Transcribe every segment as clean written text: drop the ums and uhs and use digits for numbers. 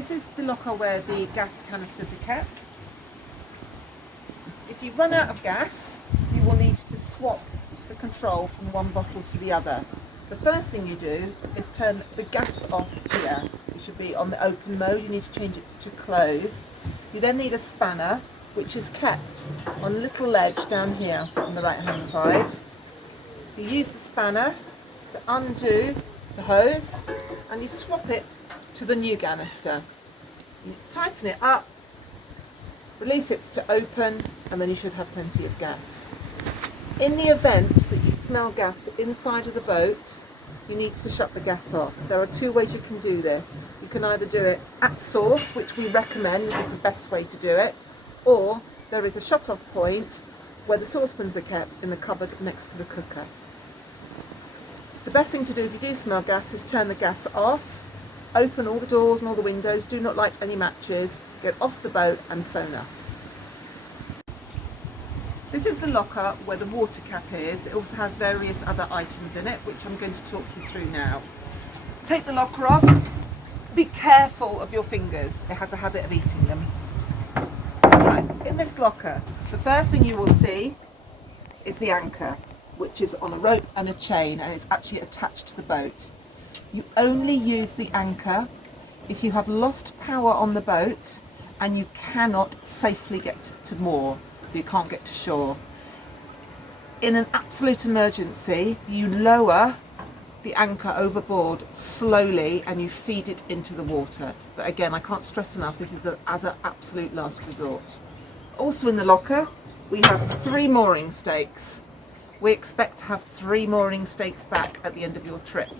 This is the locker where the gas canisters are kept. If you run out of gas, you will need to swap the control from one bottle to the other. The first thing you do is turn the gas off here. It should be on the open mode. You need to change it to closed. You then need a spanner, which is kept on a little ledge down here on the right hand side. You use the spanner to undo the hose and you swap it to the new canister. You tighten it up, release it to open, and then you should have plenty of gas. In the event that you smell gas inside of the boat, you need to shut the gas off. There are two ways you can do this. You can either do it at source, which we recommend, this is the best way to do it, or there is a shut-off point where the saucepans are kept in the cupboard next to the cooker. The best thing to do if you do smell gas is turn the gas off, open all the doors and all the windows, do not light any matches, get off the boat and phone us. This is the locker where the water cap is. It also has various other items in it, which I'm going to talk you through now. Take the locker off. Be careful of your fingers. It has a habit of eating them. Right, in this locker, the first thing you will see is the anchor, which is on a rope and a chain, and it's actually attached to the boat. You only use the anchor if you have lost power on the boat and you cannot safely get to moor. So you can't get to shore. In an absolute emergency, you lower the anchor overboard slowly and you feed it into the water. But again, I can't stress enough, this is as an absolute last resort. Also in the locker, we have 3 mooring stakes. We expect to have 3 mooring stakes back at the end of your trip.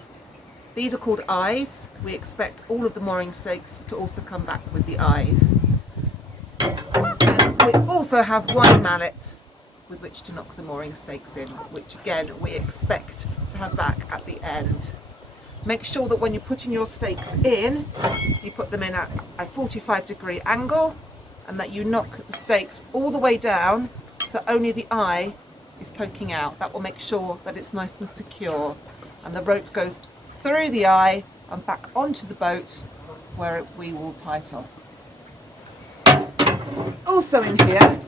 These are called eyes. We expect all of the mooring stakes to also come back with the eyes. We also have 1 mallet with which to knock the mooring stakes in, which again we expect to have back at the end. Make sure that when you're putting your stakes in, you put them in at a 45-degree angle and that you knock the stakes all the way down so only the eye is poking out. That will make sure that it's nice and secure, and the rope goes through the eye and back onto the boat where we will tie it off. Also in here,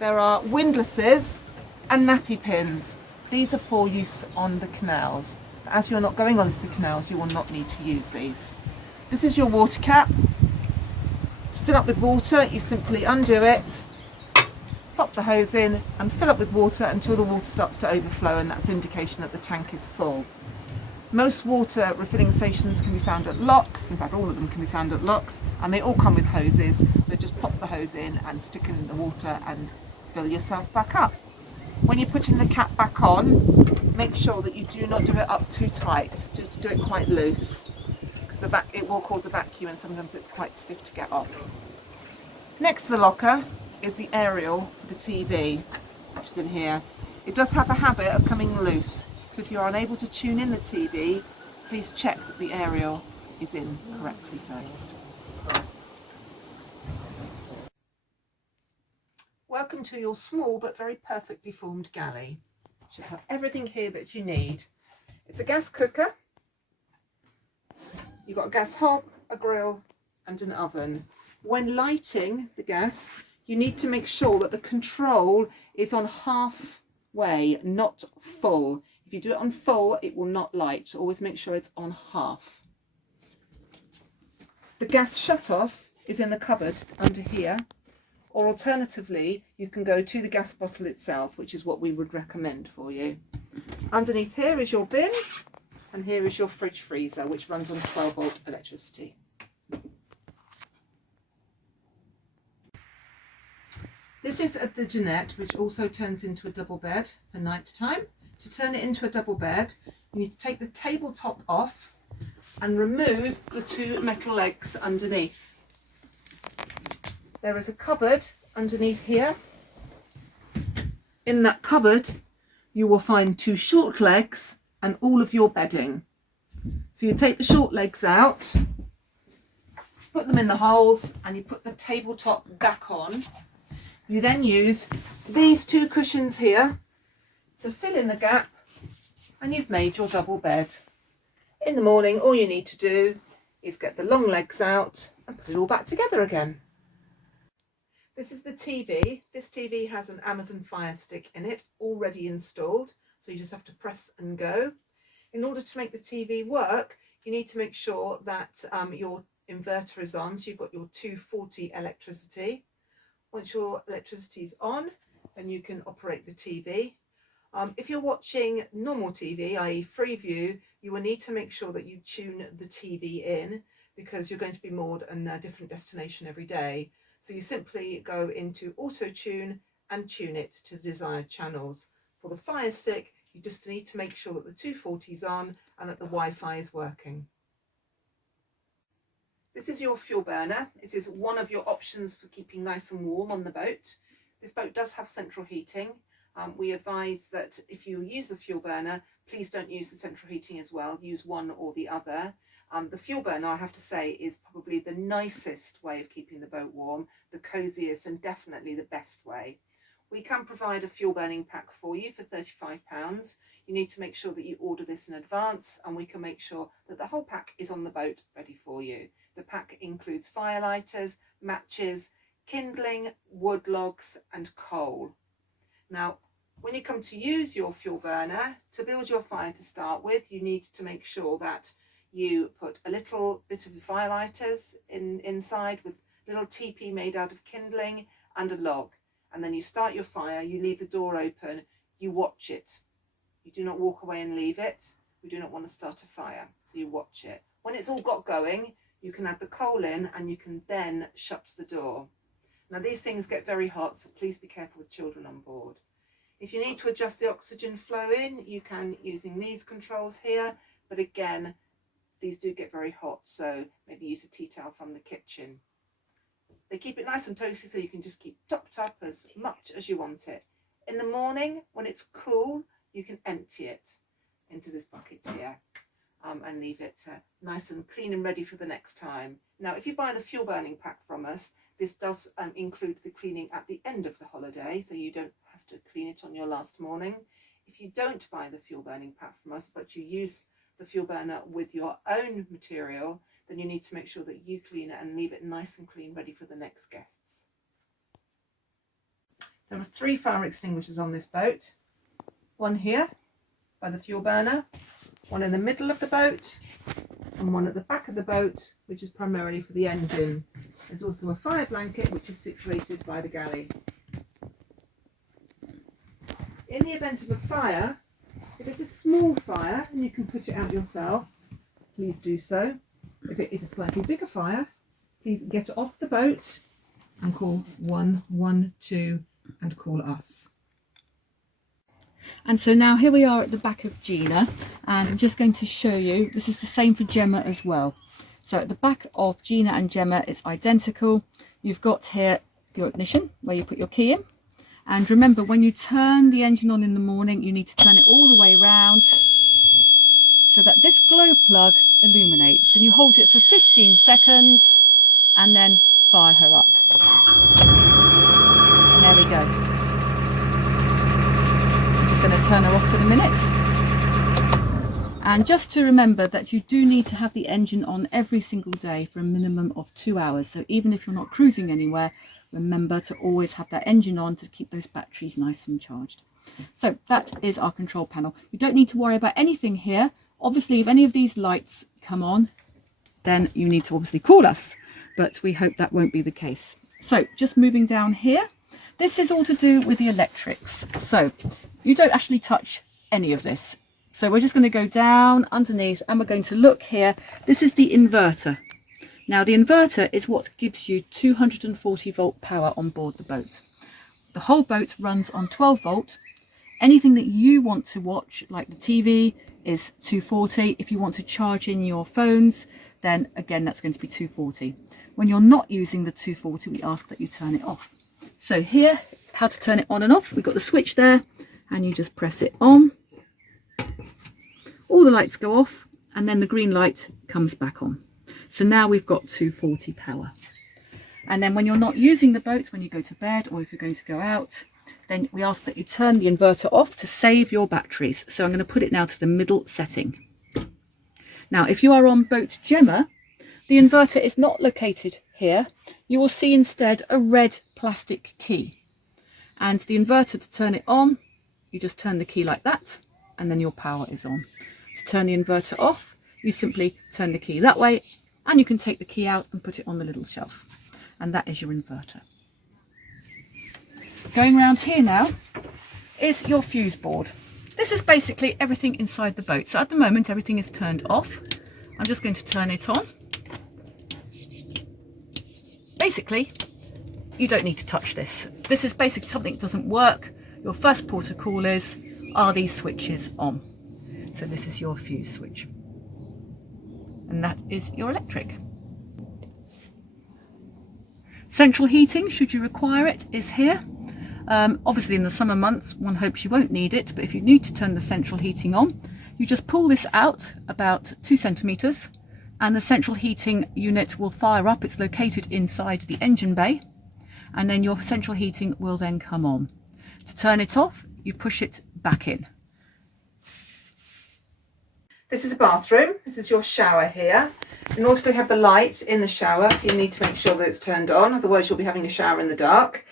there are windlasses and nappy pins. These are for use on the canals. As you're not going onto the canals, you will not need to use these. This is your water cap. To fill up with water, you simply undo it, pop the hose in and fill up with water until the water starts to overflow, and that's indication that the tank is full. Most water refilling stations can be found at locks, in fact all of them can be found at locks, and they all come with hoses, so just pop the hose in and stick it in the water and fill yourself back up. When you're putting the cap back on, make sure that you do not do it up too tight, just do it quite loose, because it will cause a vacuum and sometimes it's quite stiff to get off. Next to the locker is the aerial for the TV, which is in here. It does have a habit of coming loose. So if you're unable to tune in the TV, please check that the aerial is in correctly first. Welcome to your small but very perfectly formed galley. You should have everything here that you need. It's a gas cooker. You've got a gas hob, a grill and an oven. When lighting the gas, you need to make sure that the control is on halfway, not full. If you do it on full, it will not light. So always make sure it's on half. The gas shut-off is in the cupboard under here, or alternatively, you can go to the gas bottle itself, which is what we would recommend for you. Underneath here is your bin, and here is your fridge freezer, which runs on 12-volt electricity. This is a dinette, which also turns into a double bed for night time. To turn it into a double bed, you need to take the tabletop off and remove the 2 metal legs underneath. There is a cupboard underneath here. In that cupboard, you will find 2 short legs and all of your bedding. So you take the short legs out, put them in the holes, and you put the tabletop back on. You then use these 2 cushions here to fill in the gap, and you've made your double bed. In the morning, all you need to do is get the long legs out and put it all back together again. This is the TV. This TV has an Amazon Fire Stick in it already installed, so you just have to press and go. In order to make the TV work, you need to make sure that your inverter is on, so you've got your 240 electricity. Once your electricity is on, then you can operate the TV. If you're watching normal TV, i.e. Freeview, you will need to make sure that you tune the TV in, because you're going to be moored in a different destination every day. So you simply go into auto tune and tune it to the desired channels. For the Fire Stick, you just need to make sure that the 240 is on and that the Wi-Fi is working. This is your fuel burner. It is one of your options for keeping nice and warm on the boat. This boat does have central heating. We advise that if you use the fuel burner, please don't use the central heating as well. Use one or the other. The fuel burner, I have to say, is probably the nicest way of keeping the boat warm, the coziest and definitely the best way. We can provide a fuel burning pack for you for £35. You need to make sure that you order this in advance, and we can make sure that the whole pack is on the boat ready for you. The pack includes fire lighters, matches, kindling, wood logs and coal. Now, when you come to use your fuel burner, to build your fire to start with, you need to make sure that you put a little bit of fire lighters inside with a little teepee made out of kindling and a log. And then you start your fire, you leave the door open, you watch it. You do not walk away and leave it. We do not want to start a fire, so you watch it. When it's all got going, you can add the coal in and you can then shut the door. Now these things get very hot, so please be careful with children on board. If you need to adjust the oxygen flow in, you can using these controls here, but again, these do get very hot, so maybe use a tea towel from the kitchen. They keep it nice and toasty, so you can just keep topped up as much as you want it. In the morning, when it's cool, you can empty it into this bucket here and leave it nice and clean and ready for the next time. Now, if you buy the fuel burning pack from us, this does include the cleaning at the end of the holiday, so you don't have to clean it on your last morning. If you don't buy the fuel burning pack from us, but you use the fuel burner with your own material, then you need to make sure that you clean it and leave it nice and clean, ready for the next guests. There are 3 fire extinguishers on this boat. One here by the fuel burner, one in the middle of the boat, and one at the back of the boat, which is primarily for the engine. There's also a fire blanket which is situated by the galley. In the event of a fire, if it's a small fire and you can put it out yourself, please do so. If it is a slightly bigger fire, please get off the boat and call 112 and call us. And so now here we are at the back of Gina, and I'm just going to show you, this is the same for Gemma as well. So at the back of Gina and Gemma, it's identical. You've got here your ignition where you put your key in. And remember, when you turn the engine on in the morning, you need to turn it all the way round so that this glow plug illuminates, and you hold it for 15 seconds and then fire her up. And there we go. I'm just going to turn her off for the minute. And just to remember that you do need to have the engine on every single day for a minimum of 2 hours. So even if you're not cruising anywhere, remember to always have that engine on to keep those batteries nice and charged. So that is our control panel. You don't need to worry about anything here. Obviously, if any of these lights come on, then you need to obviously call us, but we hope that won't be the case. So just moving down here, this is all to do with the electrics. So you don't actually touch any of this. So we're just going to go down underneath and we're going to look here. This is the inverter. Now the inverter is what gives you 240 volt power on board the boat. The whole boat runs on 12 volt. Anything that you want to watch, like the TV, is 240. If you want to charge in your phones, then again that's going to be 240. When you're not using the 240, we ask that you turn it off. So here, how to turn it on and off. We've got the switch there and you just press it on. All the lights go off and then the green light comes back on. So now we've got 240 power. And then when you're not using the boat, when you go to bed or if you're going to go out, then we ask that you turn the inverter off to save your batteries. So I'm going to put it now to the middle setting. Now, if you are on boat Gemma, the inverter is not located here, you will see instead a red plastic key. And the inverter, to turn it on, you just turn the key like that, and then your power is on. To turn the inverter off, you simply turn the key that way, and you can take the key out and put it on the little shelf. And that is your inverter. Going around here now is your fuse board. This is basically everything inside the boat. So at the moment, everything is turned off. I'm just going to turn it on. Basically, you don't need to touch this. This is basically something that doesn't work. Your first port of call is, are these switches on? So this is your fuse switch. And that is your electric. Central heating, should you require it, is here. Obviously in the summer months, one hopes you won't need it, but if you need to turn the central heating on, you just pull this out about 2 centimetres and the central heating unit will fire up. It's located inside the engine bay, and then your central heating will then come on. To turn it off, you push it back in. This is a bathroom. This is your shower here. In order to have the light in the shower, you need to make sure that it's turned on, otherwise you'll be having a shower in the dark.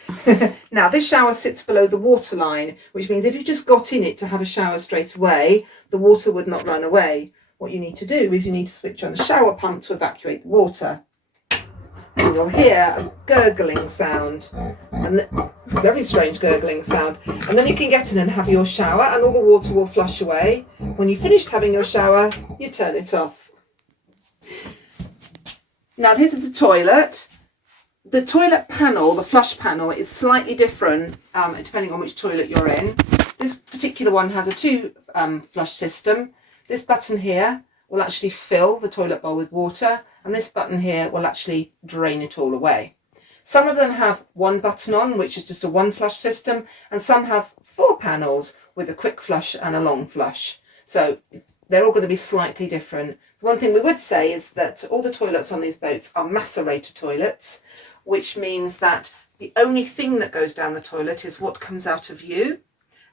Now, this shower sits below the water line, which means if you just got in it to have a shower straight away, the water would not run away. What you need to do is you need to switch on the shower pump to evacuate the water. And you'll hear a gurgling sound, and very strange gurgling sound. And then you can get in and have your shower and all the water will flush away. When you've finished having your shower, you turn it off. Now this is the toilet. The toilet panel, the flush panel, is slightly different depending on which toilet you're in. This particular one has a 2 flush system. This button here will actually fill the toilet bowl with water, and this button here will actually drain it all away. Some of them have 1 button on, which is just a 1 flush system, and some have 4 panels with a quick flush and a long flush. So they're all going to be slightly different. One thing we would say is that all the toilets on these boats are macerator toilets, which means that the only thing that goes down the toilet is what comes out of you,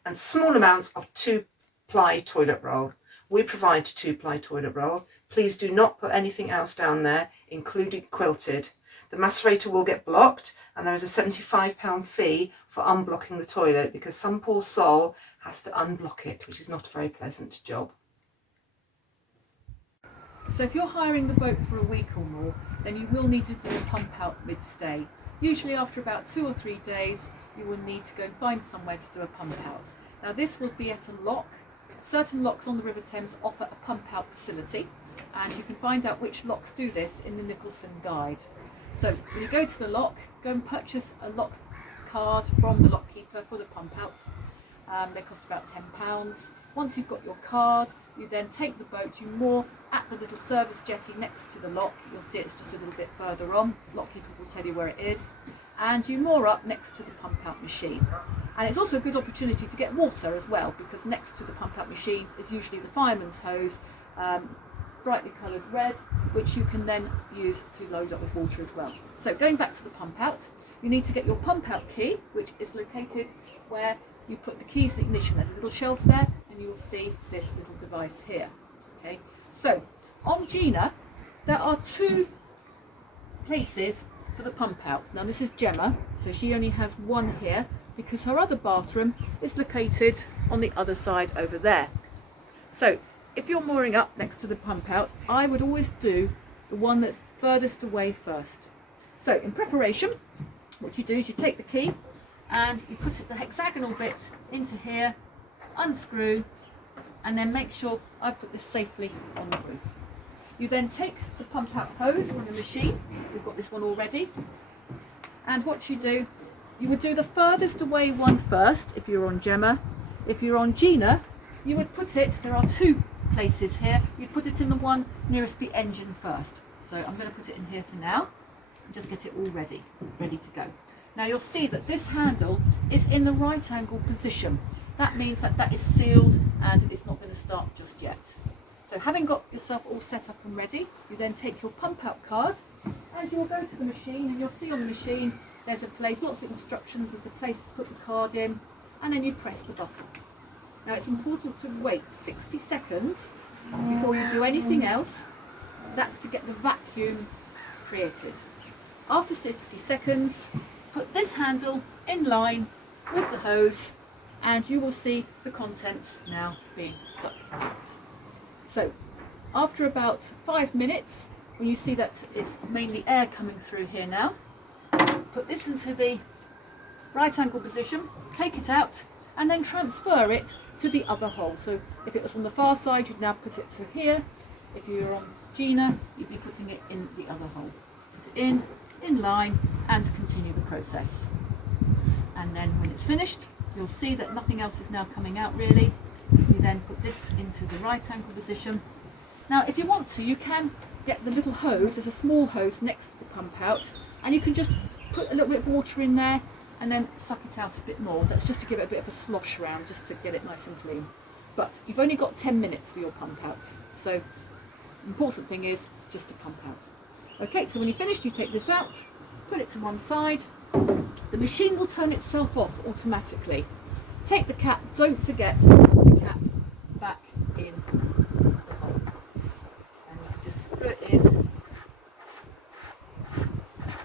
and small amounts of 2-ply toilet roll. We provide 2-ply toilet roll. Please do not put anything else down there, including quilted. The macerator will get blocked, and there is a £75 fee for unblocking the toilet, because some poor soul has to unblock it, which is not a very pleasant job. So if you're hiring the boat for a week or more, then you will need to do a pump out mid-stay. Usually after about 2 or 3 days, you will need to go and find somewhere to do a pump out. Now this will be at a lock. Certain locks on the River Thames offer a pump out facility, and you can find out which locks do this in the Nicholson guide. So when you go to the lock, go and purchase a lock card from the lockkeeper for the pump out. They cost about £10. Once you've got your card, you then take the boat, you moor at the little service jetty next to the lock. You'll see it's just a little bit further on. Lockkeeper will tell you where it is. And you moor up next to the pump out machine. And it's also a good opportunity to get water as well, because next to the pump out machines is usually the fireman's hose, brightly coloured red, which you can then use to load up with water as well. So going back to the pump out, you need to get your pump out key, which is located where you put the keys in ignition. There's a little shelf there, and you will see this little device here. Okay, so on Gina, there are 2 places for the pump out. Now this is Gemma, so she only has 1 here because her other bathroom is located on the other side over there. So if you're mooring up next to the pump out, I would always do the one that's furthest away first. So in preparation, what you do is you take the key and you put the hexagonal bit into here, unscrew, and then make sure I've put this safely on the roof. You then take the pump out hose from the machine. We've got this one already. And what you do, you would do the furthest away one first if you're on Gemma. If you're on Gina, you would put it, there are 2 places here, you'd put it in the one nearest the engine first. So I'm going to put it in here for now and just get it all ready to go. Now you'll see that this handle is in the right angle position. That means that that is sealed and it's not going to start just yet. So having got yourself all set up and ready, you then take your pump out card and you'll go to the machine, and you'll see on the machine there's a place, lots of instructions, there's a place to put the card in, and then you press the button. Now it's important to wait 60 seconds before you do anything else. That's to get the vacuum created. After 60 seconds, put this handle in line with the hose and you will see the contents now being sucked out. So after about 5 minutes, when you see that it's mainly air coming through here now, put this into the right angle position, take it out and then transfer it to the other hole. So if it was on the far side, you'd now put it to here. If you were on Gina, you'd be putting it in the other hole. Put it in line, and continue the process. And then when it's finished, you'll see that nothing else is now coming out really. You then put this into the right angle position. Now if you want to, you can get the little hose, there's a small hose next to the pump out, and you can just put a little bit of water in there and then suck it out a bit more. That's just to give it a bit of a slosh around, just to get it nice and clean. But you've only got 10 minutes for your pump out. So the important thing is just to pump out. Okay, so when you're finished, you take this out, put it to one side. The machine will turn itself off automatically. Take the cap, don't forget to put the cap back in the hole. And you can just screw it in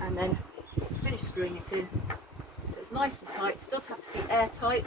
and then finish screwing it in. So it's nice and tight. It does have to be airtight.